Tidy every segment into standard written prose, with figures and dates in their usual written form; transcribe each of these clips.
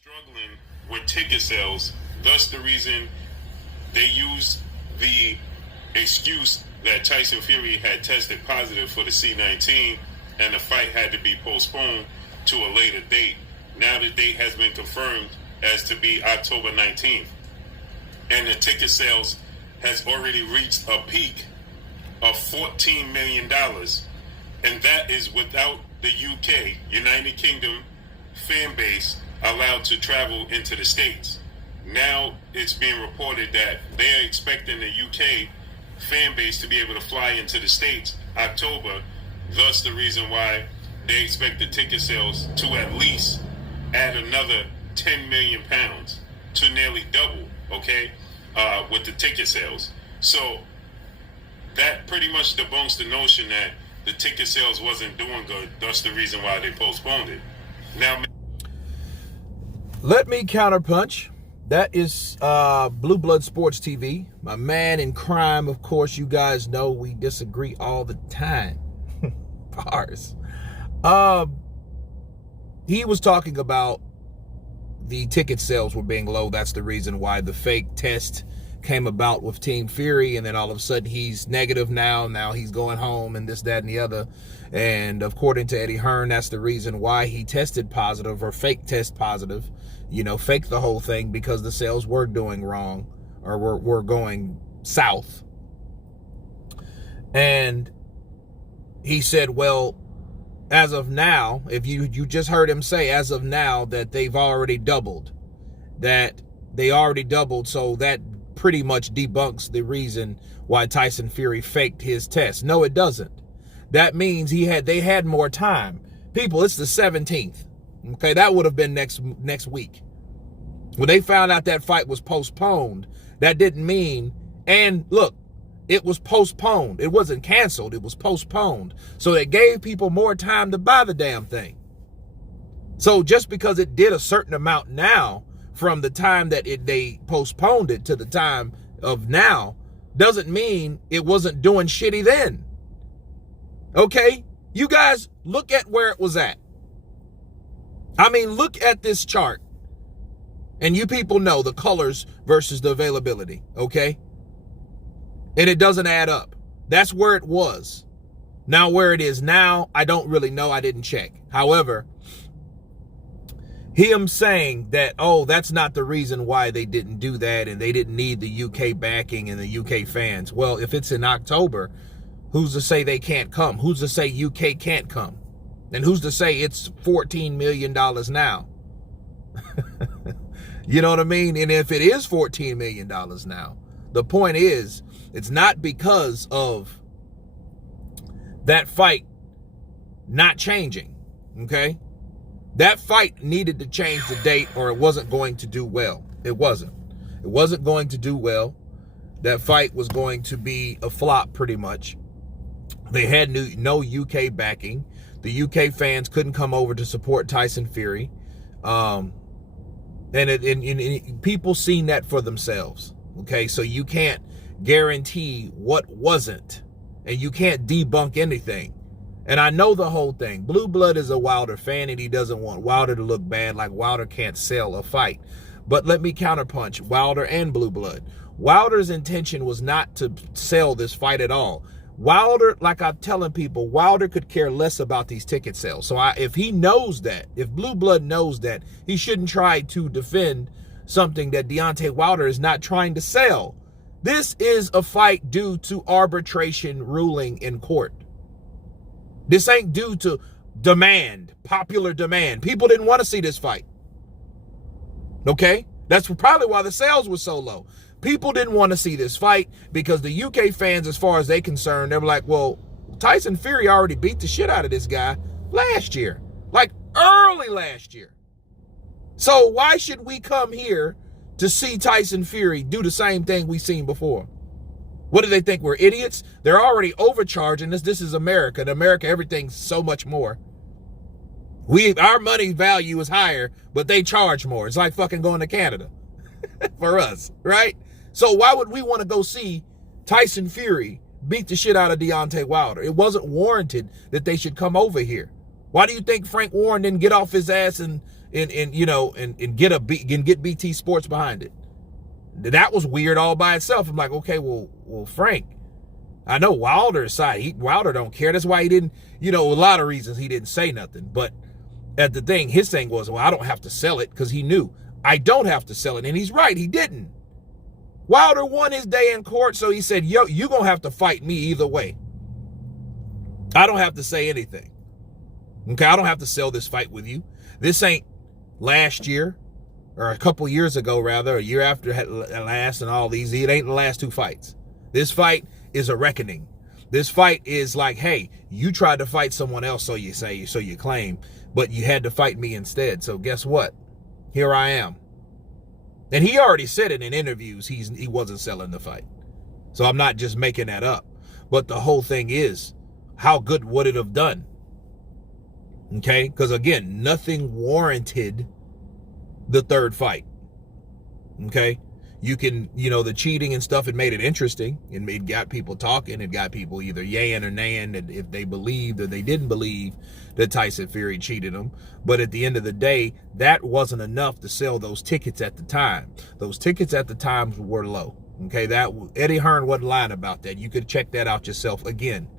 struggling with ticket sales. Thus, the reason they used the excuse that Tyson Fury had tested positive for the C-19 and the fight had to be postponed to a later date. Now the date has been confirmed as to be October 19th. And the ticket sales has already reached a peak of $14 million. And that is without the UK, United Kingdom fan base allowed to travel into the States. Now it's being reported that they're expecting the UK fan base to be able to fly into the States October. Thus the reason why they expect the ticket sales to at least add another 10 million pounds to nearly double, okay, with the ticket sales. So that pretty much debunks the notion that the ticket sales wasn't doing good. That's the reason why they postponed it. Now, let me counterpunch. That is Blue Blood Sports TV. My man in crime, of course, you guys know we disagree all the time. Bars. He was talking about the ticket sales were being low. That's the reason why the fake test came about with Team Fury, and then all of a sudden he's negative now he's going home and this, that, and the other. And according to Eddie Hearn, that's the reason why he tested positive, or fake test positive, fake the whole thing, because the sales were doing wrong, or were going south. And he said, well, as of now, if you just heard him say as of now that they've already doubled, so that pretty much debunks the reason why Tyson Fury faked his test. No, it doesn't. That means they had more time. People, it's the 17th. Okay, that would have been next week. When they found out that fight was postponed, that didn't mean, and look, it was postponed. It wasn't canceled, it was postponed. So it gave people more time to buy the damn thing. So just because it did a certain amount now, from the time that they postponed it to the time of now, doesn't mean it wasn't doing shitty then. Okay? You guys, look at where it was at. I mean, look at this chart. And you people know the colors versus the availability, okay? And it doesn't add up. That's where it was. Now, where it is now, I don't really know. I didn't check. However, him saying that, oh, that's not the reason why they didn't do that and they didn't need the UK backing and the UK fans. Well, if it's in October, who's to say they can't come? Who's to say UK can't come? And who's to say it's $14 million now? You know what I mean? And if it is $14 million now, the point is, it's not because of that fight not changing, okay? That fight needed to change the date or it wasn't going to do well. It wasn't. It wasn't going to do well. That fight was going to be a flop pretty much. They had no UK backing. The UK fans couldn't come over to support Tyson Fury. And people seen that for themselves. Okay, so you can't guarantee what wasn't, and you can't debunk anything. And I know the whole thing. Blue Blood is a Wilder fan, and he doesn't want Wilder to look bad, like Wilder can't sell a fight. But let me counterpunch Wilder and Blue Blood. Wilder's intention was not to sell this fight at all. Wilder, like I'm telling people, Wilder could care less about these ticket sales. So if he knows that, if Blue Blood knows that, he shouldn't try to defend something that Deontay Wilder is not trying to sell. This is a fight due to arbitration ruling in court. This ain't due to demand, popular demand. People didn't want to see this fight. Okay? That's probably why the sales were so low. People didn't want to see this fight because the UK fans, as far as they're concerned, they were like, well, Tyson Fury already beat the shit out of this guy last year, like early last year. So why should we come here to see Tyson Fury do the same thing we've seen before? What do they think? We're idiots? They're already overcharging us. This is America. In America, everything's so much more. Our money value is higher, but they charge more. It's like fucking going to Canada for us, right? So why would we want to go see Tyson Fury beat the shit out of Deontay Wilder? It wasn't warranted that they should come over here. Why do you think Frank Warren didn't get off his ass and and you know, and get BT Sports behind it. That was weird all by itself. I'm like, okay, well, Frank, I know Wilder's side. Wilder don't care. That's why he didn't, you know, a lot of reasons he didn't say nothing. But his thing was, well, I don't have to sell it, because he knew I don't have to sell it. And he's right, he didn't. Wilder won his day in court, so he said, yo, you're going to have to fight me either way. I don't have to say anything. Okay, I don't have to sell this fight with you. This ain't last year, or a couple years ago, rather, a year after last, and all these. It ain't the last two fights. This fight is a reckoning. This fight is like, hey, you tried to fight someone else, so you claim, but you had to fight me instead. So guess what? Here I am. And he already said it in interviews, he wasn't selling the fight. So I'm not just making that up. But the whole thing is, how good would it have done? Okay? Because again, nothing warranted the third fight. Okay? You can, you know, the cheating and stuff, it made it interesting. It got people talking. It got people either yaying or naying that if they believed or they didn't believe that Tyson Fury cheated them. But at the end of the day, that wasn't enough to sell those tickets at the time. Those tickets at the time were low. Okay, Eddie Hearn wasn't lying about that. You could check that out yourself again.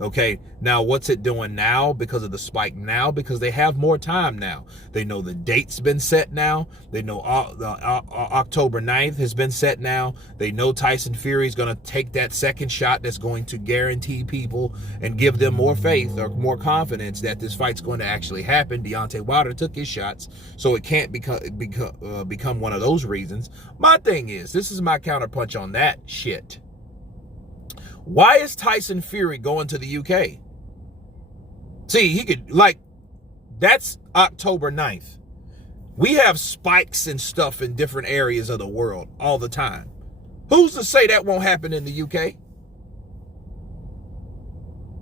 Okay, now what's it doing now because of the spike now? Because they have more time now. They know the date's been set now. They know October 9th has been set now. They know Tyson Fury is going to take that second shot that's going to guarantee people and give them more faith or more confidence that this fight's going to actually happen. Deontay Wilder took his shots, so it can't become one of those reasons. My thing is, this is my counterpunch on that shit. Why is Tyson Fury going to the UK? See, he could, like, that's October 9th. We have spikes and stuff in different areas of the world all the time. Who's to say that won't happen in the UK?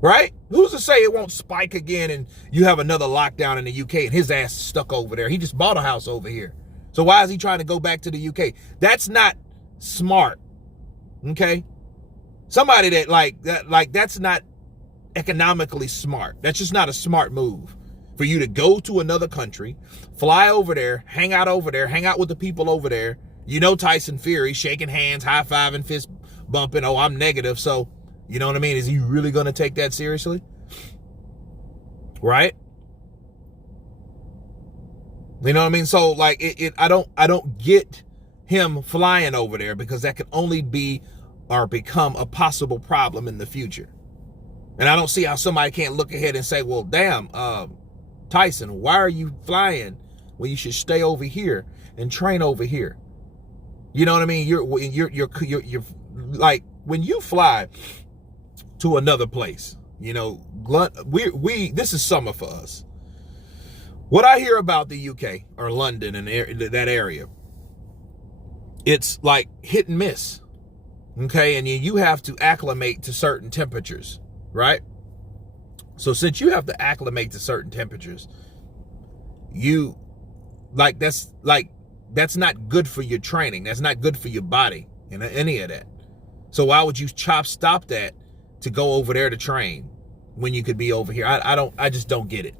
Right? Who's to say it won't spike again and you have another lockdown in the UK and his ass is stuck over there? He just bought a house over here. So why is he trying to go back to the UK? That's not smart. Okay? Somebody that's not economically smart. That's just not a smart move for you to go to another country, fly over there, hang out with the people over there. You know, Tyson Fury shaking hands, high-fiving, fist bumping. Oh, I'm negative. So, you know what I mean? Is he really going to take that seriously? Right? You know what I mean? So, like, I don't get him flying over there, because that can only be or become a possible problem in the future. And I don't see how somebody can't look ahead and say, well, damn, Tyson, why are you flying when you should stay over here and train over here? You know what I mean? You're like, when you fly to another place, you know, this is summer for us. What I hear about the UK or London and that area, it's like hit and miss. Okay, and you have to acclimate to certain temperatures, right? So since you have to acclimate to certain temperatures, that's not good for your training. That's not good for your body and any of that. So why would you stop that to go over there to train when you could be over here? I just don't get it.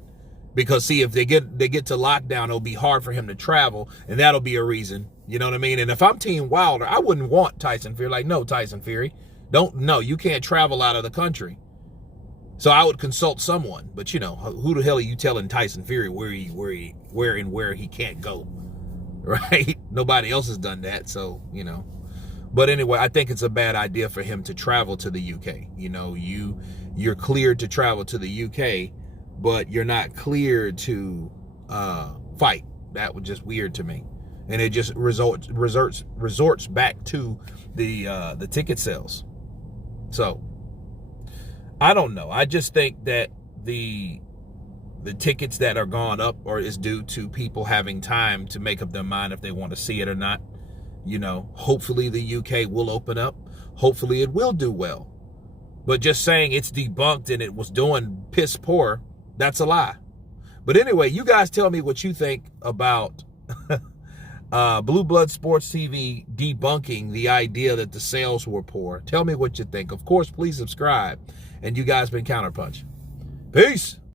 Because see, if they get to lockdown, it'll be hard for him to travel, and that'll be a reason. You know what I mean? And if I'm Team Wilder, I wouldn't want Tyson Fury. Like, no, Tyson Fury, you can't travel out of the country. So I would consult someone. But you know, who the hell are you telling Tyson Fury where he can't go? Right? Nobody else has done that. So, you know. But anyway, I think it's a bad idea for him to travel to the UK. You know, you're cleared to travel to the UK, but you're not cleared to fight. That was just weird to me. And it just resorts back to the ticket sales. So I don't know. I just think that the tickets that are gone up is due to people having time to make up their mind if they want to see it or not. You know, hopefully the UK will open up. Hopefully it will do well. But just saying it's debunked and it was doing piss poor, that's a lie. But anyway, you guys tell me what you think about Blue Blood Sports TV debunking the idea that the sales were poor. Tell me what you think. Of course, please subscribe. And you guys been Counterpunch. Peace.